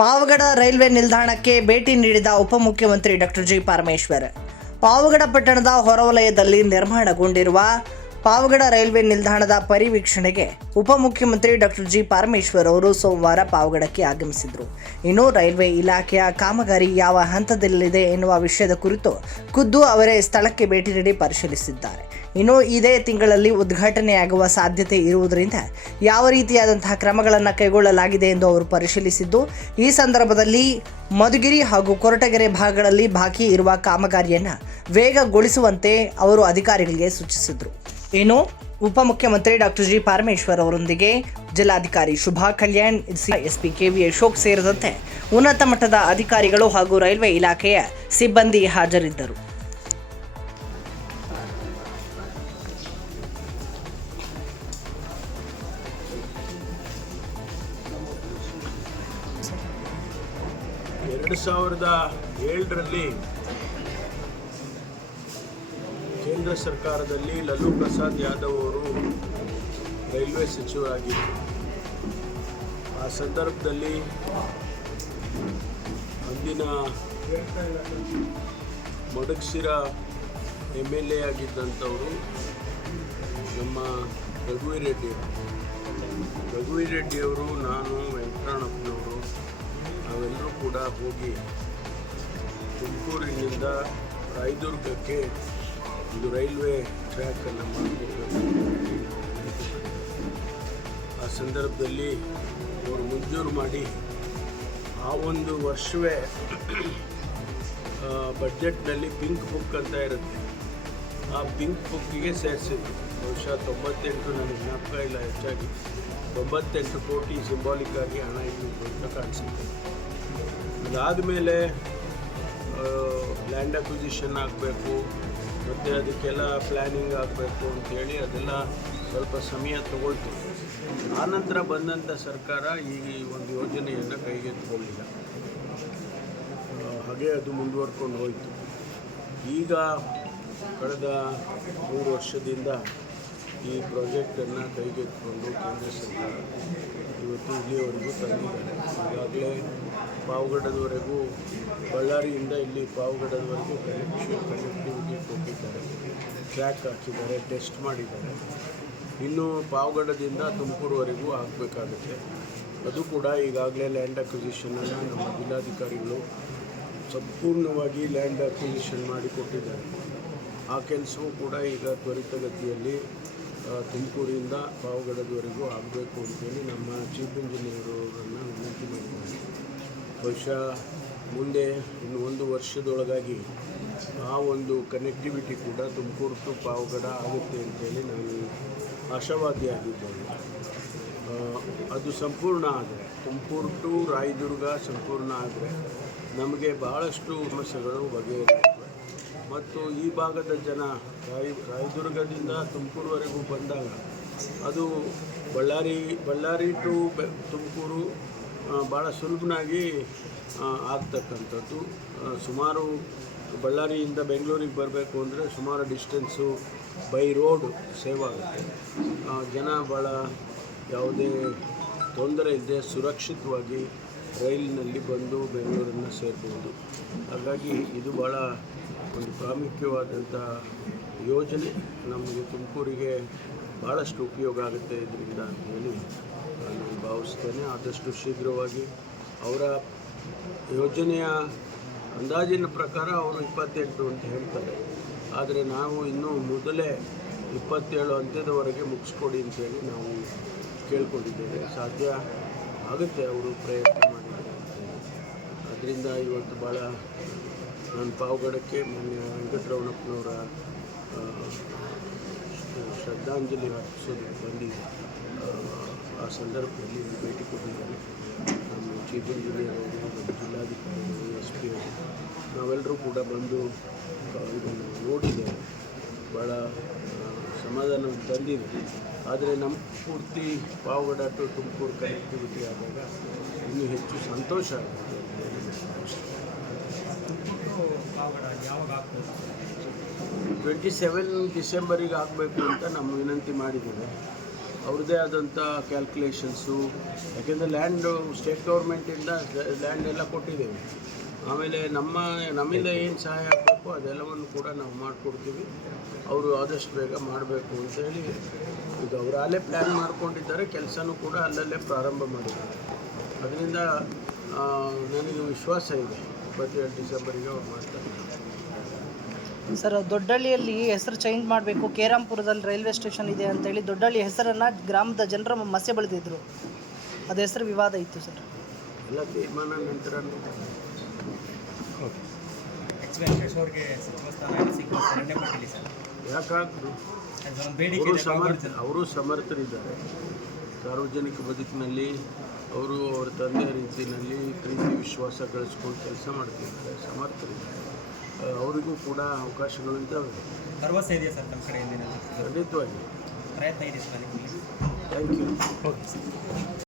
Pavagada railway ನಿಲ್ದಾಣಕ್ಕೆ ಭೇಟಿ ನೀಡಿದ ಉಪಮುಖ್ಯಮಂತ್ರಿ ಡಾಕ್ಟರ್ ಜಿ ಪರಮೇಶ್ವರ್. ಪಾವಗಡ ಪಟ್ಟಣದ ಹೊರವಲಯದಲ್ಲಿ ನಿರ್ಮಾಣಗೊಂಡಿರುವ ಪಾವಗಡ ರೈಲ್ವೆ ನಿಲ್ದಾಣದ ಪರಿವೀಕ್ಷಣೆಗೆ ಉಪಮುಖ್ಯಮಂತ್ರಿ ಡಾಕ್ಟರ್ ಜಿ ಪರಮೇಶ್ವರ್ ಅವರು ಸೋಮವಾರ ಪಾವಗಡಕ್ಕೆ ಆಗಮಿಸಿದರು. ಇನ್ನು ರೈಲ್ವೆ ಇಲಾಖೆಯ ಕಾಮಗಾರಿ ಯಾವ ಹಂತದಲ್ಲಿದೆ ಎನ್ನುವ ವಿಷಯದ ಕುರಿತು ಖುದ್ದು ಅವರೇ ಸ್ಥಳಕ್ಕೆ ಭೇಟಿ ನೀಡಿ ಪರಿಶೀಲಿಸಿದ್ದಾರೆ. ಇನ್ನು ಇದೇ ತಿಂಗಳಲ್ಲಿ ಉದ್ಘಾಟನೆಯಾಗುವ ಸಾಧ್ಯತೆ ಇರುವುದರಿಂದ ಯಾವ ರೀತಿಯಾದಂತಹ ಕ್ರಮಗಳನ್ನು ಕೈಗೊಳ್ಳಲಾಗಿದೆ ಎಂದು ಅವರು ಪರಿಶೀಲಿಸಿದ್ದು, ಈ ಸಂದರ್ಭದಲ್ಲಿ ಮಧುಗಿರಿ ಹಾಗೂ ಕೊರಟಗೆರೆ ಭಾಗಗಳಲ್ಲಿ ಬಾಕಿ ಇರುವ ಕಾಮಗಾರಿಯನ್ನು ವೇಗಗೊಳಿಸುವಂತೆ ಅವರು ಅಧಿಕಾರಿಗಳಿಗೆ ಸೂಚಿಸಿದರು. ಇನ್ನು ಉಪಮುಖ್ಯಮಂತ್ರಿ ಡಾಕ್ಟರ್ ಜಿ ಪರಮೇಶ್ವರ್ ಅವರೊಂದಿಗೆ ಜಿಲ್ಲಾಧಿಕಾರಿ ಶುಭಾ ಕಲ್ಯಾಣ್, ಎಸ್ಪಿ ಕೆವಿ ಅಶೋಕ್ ಸೇರಿದಂತೆ ಉನ್ನತ ಮಟ್ಟದ ಅಧಿಕಾರಿಗಳು ಹಾಗೂ ರೈಲ್ವೆ ಇಲಾಖೆಯ ಸಿಬ್ಬಂದಿ ಹಾಜರಿದ್ದರು. ರಲ್ಲಿ ಕೇಂದ್ರ ಸರ್ಕಾರದಲ್ಲಿ ಲಲ್ಲೂ ಪ್ರಸಾದ್ ಯಾದವ್ ಅವರು ರೈಲ್ವೆ ಸಚಿವರಾಗಿದ್ದರು. ಆ ಸಂದರ್ಭದಲ್ಲಿ ಅಂದಿನ ಮಡಗಶಿರ MLA ಆಗಿದ್ದಂಥವರು ನಮ್ಮ ರಘುವೀರ್ ರೆಡ್ಡಿಯವರು, ನಾನು, ವೆಂಕಟರಮಣಪ್ಪನವರು ನಾವೆಲ್ಲರೂ ಕೂಡ ಹೋಗಿ ತುಮಕೂರಿನಿಂದ ರಾಯದುರ್ಗಕ್ಕೆ ಒಂದು ರೈಲ್ವೆ ಟ್ರ್ಯಾಕನ್ನು ಮಾಡಬೇಕು. ಆ ಸಂದರ್ಭದಲ್ಲಿ ಅವರು ಮಂಜೂರು ಮಾಡಿ ಆ ಒಂದು ವರ್ಷವೇ ಬಡ್ಜೆಟ್ನಲ್ಲಿ ಪಿಂಕ್ ಬುಕ್ ಅಂತ ಇರುತ್ತೆ, ಆ ಪಿಂಕ್ ಬುಕ್ಕಿಗೆ ಸೇರಿಸಿದ್ರು. ಬಹುಶಃ 98, ನನಗೆ ಜ್ಞಾಪಕ ಇಲ್ಲ, ಹೆಚ್ಚಾಗಿ 98 ಕೋಟಿ ಸಿಂಬಾಲಿಕ್ ಆಗಿ ಹಣ ಇತ್ತು ಅಂತ ಕಾಣಿಸುತ್ತೆ. ಅದಾದಮೇಲೆ ಲ್ಯಾಂಡ್ ಅಕ್ವಿಸಿಷನ್ ಆಗಬೇಕು ಮತ್ತು ಅದಕ್ಕೆಲ್ಲ ಪ್ಲ್ಯಾನಿಂಗ್ ಆಗಬೇಕು ಅಂಥೇಳಿ ಅದೆಲ್ಲ ಸ್ವಲ್ಪ ಸಮಯ ತಗೊಳ್ತು. ಆನಂತರ ಬಂದಂಥ ಸರ್ಕಾರ ಈ ಒಂದು ಯೋಜನೆಯನ್ನು ಕೈಗೆತ್ತಿಕೊಳ್ಳಿಲ್ಲ, ಹಾಗೆ ಅದು ಮುಂದುವರ್ಕೊಂಡು ಹೋಯಿತು. ಈಗ ಕಳೆದ 3 ವರ್ಷದಿಂದ ಈ ಪ್ರಾಜೆಕ್ಟನ್ನು ಕೈಗೆತ್ತಿಕೊಂಡು ಕೇಂದ್ರ ಸರ್ಕಾರ ಇವತ್ತು ಇಲ್ಲಿಯವರೆಗೂ ತಂದಿದ್ದಾರೆ. ಈಗಾಗಲೇ ಪಾವಗಡದವರೆಗೂ, ಬಳ್ಳಾರಿಯಿಂದ ಇಲ್ಲಿ ಪಾವಗಡದವರೆಗೂ ಕನೆಕ್ಟಿವಿಟಿ ಕೊಟ್ಟಿದ್ದಾರೆ, ಟ್ರ್ಯಾಕ್ ಹಾಕಿದ್ದಾರೆ, ಟೆಸ್ಟ್ ಮಾಡಿದ್ದಾರೆ. ಇನ್ನು ಪಾವಗಡದಿಂದ ತುಮಕೂರುವರೆಗೂ ಆಗಬೇಕಾಗುತ್ತೆ. ಅದು ಕೂಡ ಈಗಾಗಲೇ ಲ್ಯಾಂಡ್ ಅಕ್ವಿಸಿಷನನ್ನು ನಮ್ಮ ಜಿಲ್ಲಾಧಿಕಾರಿಗಳು ಸಂಪೂರ್ಣವಾಗಿ ಲ್ಯಾಂಡ್ ಅಕ್ವಿಸಿಷನ್ ಮಾಡಿಕೊಟ್ಟಿದ್ದಾರೆ. ಆ ಕೆಲಸವೂ ಕೂಡ ಈಗ ತ್ವರಿತಗತಿಯಲ್ಲಿ ತುಮಕೂರಿಂದ ಪಾವಗಡದವರೆಗೂ ಆಗಬೇಕು ಅಂತೇಳಿ ನಮ್ಮ ಚೀಫ್ ಇಂಜಿನಿಯರವರನ್ನು ವಿನಂತಿ ಮಾಡಿದ್ದಾರೆ. ಬಹುಶಃ ಮುಂದೆ ಇನ್ನು 1 ವರ್ಷದೊಳಗಾಗಿ ಆ ಒಂದು ಕನೆಕ್ಟಿವಿಟಿ ಕೂಡ ತುಮಕೂರು ಟು ಪಾವಗಡ ಆಗುತ್ತೆ ಅಂತೇಳಿ ನಾನು ಆಶಾವಾದಿಯಾಗಿದ್ದೇನೆ. ಅದು ಸಂಪೂರ್ಣ ಆದರೆ, ತುಮಕೂರು ಟು ರಾಯದುರ್ಗ ಸಂಪೂರ್ಣ ಆದರೆ ನಮಗೆ ಭಾಳಷ್ಟು ಸಮಸ್ಯೆಗಳು ಬಗೆಹರಿಯುತ್ತವೆ. ಮತ್ತು ಈ ಭಾಗದ ಜನ ರಾಯದುರ್ಗದಿಂದ ತುಮಕೂರುವರೆಗೂ ಬಂದಾಗ ಅದು ಬಳ್ಳಾರಿ ಟು ತುಮಕೂರು ಭಾಳ ಸುಲಭನಾಗಿ ಆಗ್ತಕ್ಕಂಥದ್ದು. ಸುಮಾರು ಬಳ್ಳಾರಿಯಿಂದ ಬೆಂಗಳೂರಿಗೆ ಬರಬೇಕು ಅಂದರೆ ಸುಮಾರು ಡಿಸ್ಟೆನ್ಸು ಬೈ ರೋಡ್ ಸೇವ್ ಆಗುತ್ತೆ. ಜನ ಭಾಳ ಯಾವುದೇ ತೊಂದರೆ ಇಲ್ಲದೆ ಸುರಕ್ಷಿತವಾಗಿ ರೈಲಿನಲ್ಲಿ ಬಂದು ಬೆಂಗಳೂರನ್ನು ಸೇರ್ಬೋದು. ಹಾಗಾಗಿ ಇದು ಭಾಳ ಒಂದು ಪ್ರಾಮುಖ್ಯವಾದಂಥ ಯೋಜನೆ. ನಮಗೆ ತುಮಕೂರಿಗೆ ಭಾಳಷ್ಟು ಉಪಯೋಗ ಆಗುತ್ತೆ ಇದರಿಂದ ಅಂತೇಳಿ ನಾನು ಭಾವಿಸ್ತೇನೆ. ಆದಷ್ಟು ಶೀಘ್ರವಾಗಿ ಅವರ ಯೋಜನೆಯ ಅಂದಾಜಿನ ಪ್ರಕಾರ ಅವರು 28 ಅಂತ ಹೇಳ್ತಾರೆ, ಆದರೆ ನಾವು ಇನ್ನೂ ಮೊದಲೇ 27 ಅಂತ್ಯದವರೆಗೆ ಮುಗಿಸ್ಕೊಡಿ ಅಂತೇಳಿ ನಾವು ಕೇಳ್ಕೊಂಡಿದ್ದೇವೆ. ಸಾಧ್ಯ ಆಗುತ್ತೆ, ಅವರು ಪ್ರಯತ್ನ ಮಾಡಿದ್ದಾರೆ ಅಂತೇಳಿ. ಅದರಿಂದ ಇವತ್ತು ಭಾಳ ನಾನು ಪಾವಗಡಕ್ಕೆ ಮೊನ್ನೆ ವೆಂಕಟರಮಣಪ್ಪನವರ ಶ್ರದ್ಧಾಂಜಲಿ ಅರ್ಪಿಸೋದಕ್ಕೆ ಬಂದಿದ್ದೆ. ಆ ಸಂದರ್ಭದಲ್ಲಿ ಭೇಟಿ ಕೊಟ್ಟಿದ್ದಾರೆ. ನಮ್ಮ ಚೀಫ್ ಇಂಜಿನಿಯರ್ ಅವರು, ನಮ್ಮ ಜಿಲ್ಲಾಧಿಕಾರಿಗಳು, SP ಅವರು, ನಾವೆಲ್ಲರೂ ಕೂಡ ಬಂದು ಇದನ್ನು ನೋಡಿದ್ದೇವೆ. ಭಾಳ ಸಮಾಧಾನ ತಂದಿದೆ. ಆದರೆ ನಮ್ಮ ಪೂರ್ತಿ ಪಾವಗಡ ಟು ತುಮಕೂರು ಕನೆಕ್ಟಿವಿಟಿ ಆದಾಗ ಇನ್ನೂ ಹೆಚ್ಚು ಸಂತೋಷ ಆಗುತ್ತೆ. 27 ಡಿಸೆಂಬರಿಗೆ ಆಗಬೇಕು ಅಂತ ನಮ್ಮ ವಿನಂತಿ ಮಾಡಿದ್ದೇವೆ. ಅವ್ರದ್ದೇ ಆದಂಥ ಕ್ಯಾಲ್ಕುಲೇಷನ್ಸು, ಯಾಕೆಂದರೆ ಲ್ಯಾಂಡು ಸ್ಟೇಟ್ ಗೌರ್ಮೆಂಟಿಂದ ಲ್ಯಾಂಡ್ ಎಲ್ಲ ಕೊಟ್ಟಿದ್ದೇವೆ. ಆಮೇಲೆ ನಮ್ಮಿಂದ ಏನು ಸಹಾಯ ಆಗಬೇಕು ಅದೆಲ್ಲವನ್ನು ಕೂಡ ನಾವು ಮಾಡಿಕೊಡ್ತೀವಿ. ಅವರು ಆದಷ್ಟು ಬೇಗ ಮಾಡಬೇಕು ಅಂತೇಳಿ ಈಗ ಅವರು ಅಲ್ಲೇ ಪ್ಲ್ಯಾನ್ ಮಾಡ್ಕೊಂಡಿದ್ದಾರೆ, ಕೆಲಸನೂ ಕೂಡ ಅಲ್ಲಲ್ಲೇ ಪ್ರಾರಂಭ ಮಾಡಿದ್ದಾರೆ. ಅದರಿಂದ ನನಗೆ ವಿಶ್ವಾಸ ಇದೆ 27 ಡಿಸೆಂಬರಿಗೆ ಅವ್ರು ಮಾಡ್ತಾರೆ. ಸರ್, ದೊಡ್ಡಹಳ್ಳಿಯಲ್ಲಿ ಹೆಸರು ಚೇಂಜ್ ಮಾಡಬೇಕು, ಕೇರಾಂಪುರದಲ್ಲಿ ರೈಲ್ವೆ ಸ್ಟೇಷನ್ ಇದೆ ಅಂತೇಳಿ ದೊಡ್ಡಹಳ್ಳಿ ಹೆಸರನ್ನು ಗ್ರಾಮದ ಜನರ ಮಸೆ ಬೆಳೆದಿದ್ರು. ಅದು ಹೆಸರು ವಿವಾದ ಇತ್ತು ಸರ್. ಎಲ್ಲ ತೀರ್ಮಾನ ನಂತರ ವೆಂಕಟೇಶ್ವರ್ಗೆ ಸಚಿವ ಸ್ಥಾನ ಸಿಗುವ ಸರಣೆ ಪಟ್ಟಿಲ್ಲ ಸರ್. ಯಾಕಾದ್ರು ಅವರು ಸಮರ್ಥರಿದ್ದಾರೆ. ಸಾರ್ವಜನಿಕ ಬದುಕಿನಲ್ಲಿ ಅವರು ಅವರ ತಂದೆಯ ರೀತಿಯಲ್ಲಿ ಪ್ರೀತಿ ವಿಶ್ವಾಸ ಗಳಿಸ್ಕೊಂಡು ಕೆಲಸ ಮಾಡ್ತಿದ್ದಾರೆ, ಸಮರ್ಥರಿದ್ದಾರೆ. ಅವರಿಗೂ ಕೂಡ ಅವಕಾಶಗಳು ಇದ್ದಾವೆ. ಭರವಸೆ ಇದೆಯಾ ಸರ್ ನಮ್ಮ ಕಡೆಯಿಂದ? ಖಂಡಿತವಾಗಿ ಪ್ರಯತ್ನ ಇದೆ ಸರ್ ನಿಮಗೆ. Thank you.